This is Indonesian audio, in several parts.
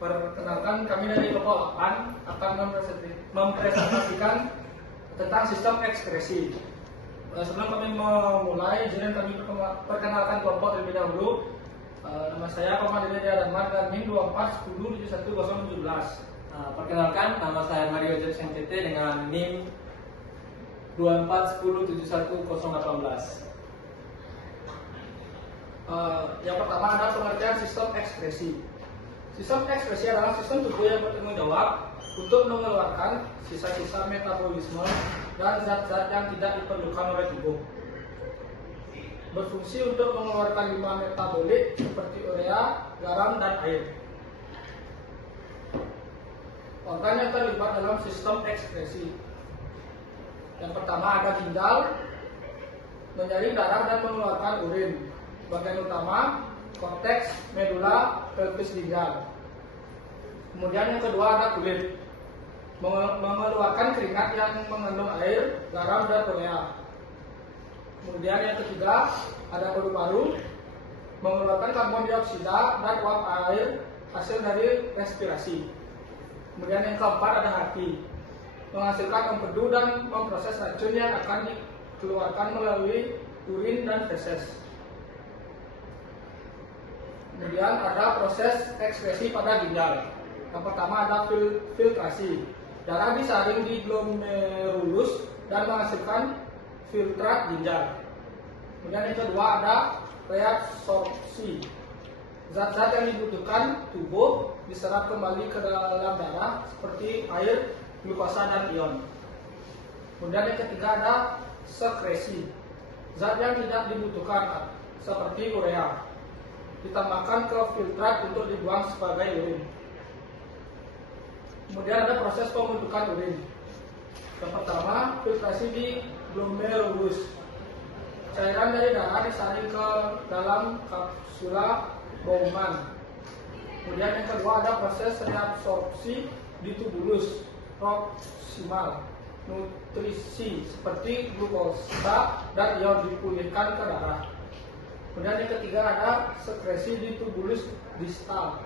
Perkenalkan, kami dari kelompok 8 akan mempresentasikan tentang sistem ekspresi. Sebelum kami memulai, izin kami perkenalkan kelompok terlebih dahulu. Nama saya Komandan Darman dan NIM 24107117. Perkenalkan, nama saya Mario Jackson CT dengan NIM 24107118. Yang pertama adalah pengertian sistem ekspresi. Sistem ekspresi adalah sistem tubuh yang bertanggung jawab untuk mengeluarkan sisa-sisa metabolisme dan zat-zat yang tidak diperlukan oleh tubuh. Berfungsi untuk mengeluarkan limbah metabolik seperti urea, garam, dan air. Organ yang terlibat dalam sistem ekspresi. Yang pertama ada ginjal, menyaring darah dan mengeluarkan urin. Bagian utama, korteks, medula, pelvis ginjal. Kemudian yang kedua ada kulit, mengeluarkan keringat yang mengandung air, garam, dan urea. Kemudian yang ketiga ada paru-paru, mengeluarkan karbon dioksida dan uap air hasil dari respirasi. Kemudian yang keempat ada hati, menghasilkan empedu dan memproses racun yang akan dikeluarkan melalui urin dan feses. Kemudian ada proses ekspresi pada ginjal. Yang pertama ada filtrasi. Darah disaring di glomerulus dan menghasilkan filtrat ginjal. Kemudian yang kedua ada reabsorpsi. Zat-zat yang dibutuhkan tubuh diserap kembali ke dalam darah seperti air, glukosa, dan ion. Kemudian yang ketiga ada sekresi. Zat yang tidak dibutuhkan seperti urea ditambahkan ke filtrat untuk dibuang sebagai urin. Kemudian ada proses pembentukan urin. Yang pertama, filtrasi di glomerulus. Cairan dari darah disaring ke dalam kapsula Bowman. Kemudian yang kedua ada proses reabsorpsi di tubulus proksimal. Nutrisi seperti glukosa dan ion dipulihkan ke darah. Kemudian yang ketiga ada sekresi di tubulus distal.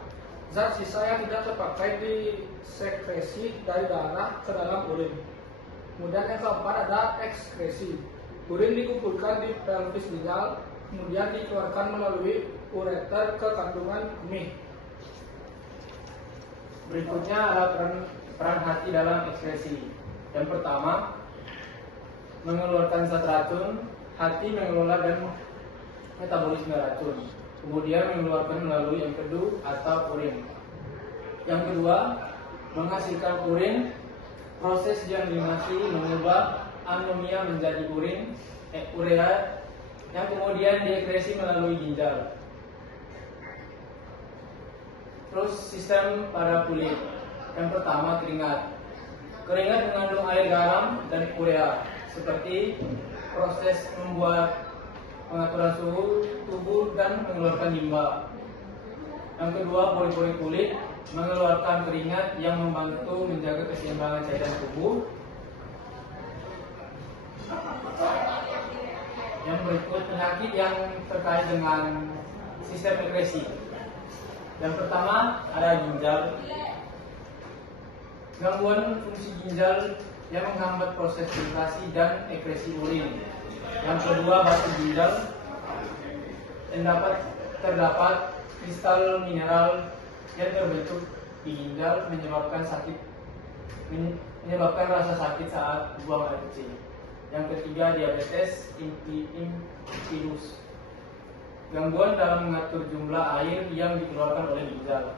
Zat sisa yang tidak terpakai disekresi dari darah ke dalam urin. Kemudian yang keempat ada ekskresi. Urin dikumpulkan di pelvis ginjal, kemudian dikeluarkan melalui ureter ke kandungan kemih. Berikutnya adalah peran hati dalam ekskresi. Yang pertama, mengeluarkan zat racun. Hati mengelola dan metabolisme racun, kemudian mengeluarkan melalui empedu atau urin. Yang kedua, menghasilkan urin. Proses diamlinasi mengubah amonia menjadi urea yang kemudian diekskresi melalui ginjal. Terus sistem pada kulit. Yang pertama keringat. Keringat mengandung air, garam, dan urea, seperti proses membuat pengaturan suhu tubuh dan mengeluarkan limbah. Yang kedua, pori-pori kulit mengeluarkan keringat yang membantu menjaga keseimbangan cairan tubuh. Yang berikut penyakit yang terkait dengan sistem ekskresi. Yang pertama ada ginjal. Gangguan fungsi ginjal yang menghambat proses filtrasi dan ekskresi urin. Yang kedua batu ginjal, yang terdapat kristal mineral yang terbentuk di ginjal menyebabkan rasa sakit saat buang air kecil. Yang ketiga diabetes insipidus, gangguan dalam mengatur jumlah air yang dikeluarkan oleh ginjal.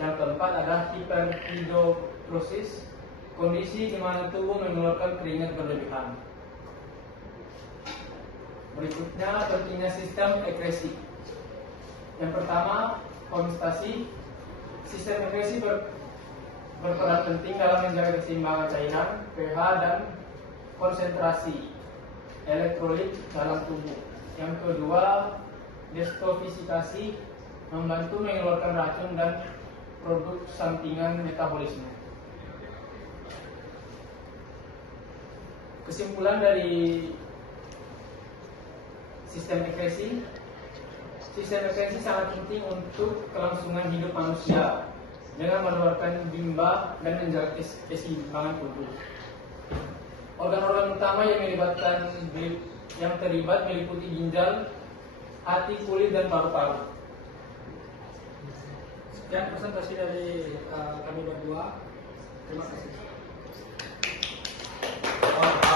Yang keempat ada hiperhidrosis, kondisi di mana tubuh mengeluarkan keringat berlebihan. Berikutnya pentingnya sistem ekskresi. Yang pertama, homeostasi. Sistem ekskresi berperan penting dalam menjaga keseimbangan cairan, pH, dan konsentrasi elektrolit dalam tubuh. Yang kedua, detoksifikasi, membantu mengeluarkan racun dan produk sampingan metabolisme. Kesimpulan dari sistem ekskresi sangat penting untuk kelangsungan hidup manusia. dengan mengeluarkan bimba dan menjaga keseimbangan tubuh. Organ-organ utama yang terlibat meliputi ginjal, hati, kulit, dan paru-paru. Sekian presentasi dari kami berdua. Terima kasih.